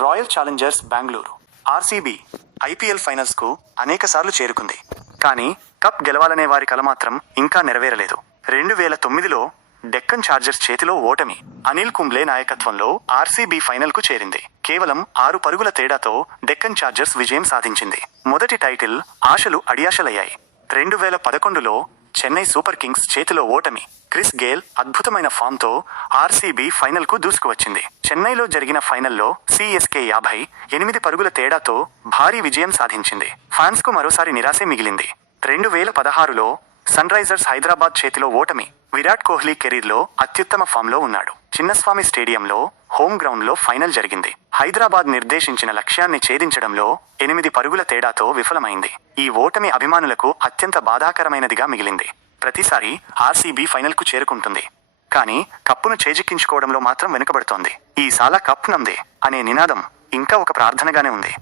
Royal Challengers Bengaluru RCB IPL ఫైనల్స్కు అనేకసార్లు చేరుకుంది. కానీ కప్ గెలవాలనే వారి కల మాత్రం ఇంకా నెరవేరలేదు. 2009లో డెక్కన్ చార్జర్స్ చేతిలో ఓటమి. అనిల్ కుంబ్లే నాయకత్వంలో ఆర్సీబీ ఫైనల్కు చేరింది. కేవలం 6 పరుగుల తేడాతో డెక్కన్ చార్జర్స్ విజయం సాధించింది. మొదటి టైటిల్ ఆశలు అడియాశలయ్యాయి. 2011లో చెన్నై సూపర్ కింగ్స్ చేతిలో ఓటమి. క్రిస్ గేల్ అద్భుతమైన ఫామ్తో ఆర్సీబీ ఫైనల్కు దూసుకువచ్చింది. చెన్నైలో జరిగిన ఫైనల్లో సీఎస్కే 58 పరుగుల తేడాతో భారీ విజయం సాధించింది. ఫ్యాన్స్కు మరోసారి నిరాశే మిగిలింది. 2016లో సన్ రైజర్స్ హైదరాబాద్ చేతిలో ఓటమి. విరాట్ కోహ్లీ కెరీర్లో అత్యుత్తమ ఫామ్లో ఉన్నాడు. చిన్నస్వామి స్టేడియంలో హోమ్ గ్రౌండ్లో ఫైనల్ జరిగింది. హైదరాబాద్ నిర్దేశించిన లక్ష్యాన్ని ఛేదించడంలో 8 పరుగుల తేడాతో విఫలమైంది. ఈ ఓటమి అభిమానులకు అత్యంత బాధాకరమైనదిగా మిగిలింది. ప్రతిసారి ఆర్సీబీ ఫైనల్కు చేరుకుంటుంది, కానీ కప్పును చేజిక్కించుకోవడంలో మాత్రం వెనుకబడుతోంది. ఈసాల కప్ నందే అనే నినాదం ఇంకా ఒక ప్రార్థనగానే ఉంది.